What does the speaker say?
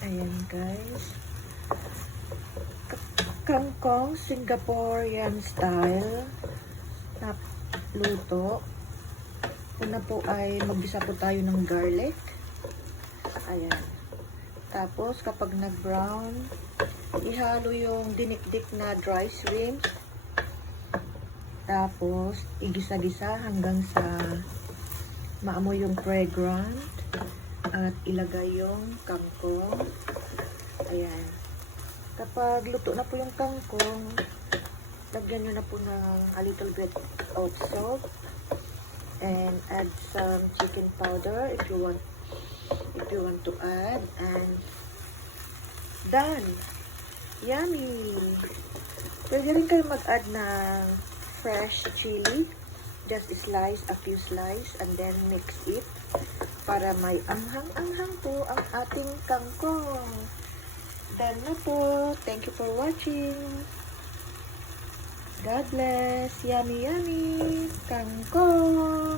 Ayan guys. Kangkong Singaporean style na luto. Una po ay maggisa po tayo ng garlic. Ayan. Tapos kapag nag-brown, ihalo yung dinikdik na dry shrimp. Tapos igisa-gisa hanggang sa maamoy yung fragrant. At ilagay yung kangkong. Ayan. Kapag luto na po yung kangkong, lagyan nyo na po ng a little bit of salt and add some chicken powder if you want to add, and done. Yummy. Pwede rin kayo mag-add ng fresh chili. Just slice a few slice and then mix it para may anghang-anghang po ang ating kangkong. Done na po. Thank you for watching. God bless. Yummy, yummy. Kangkong.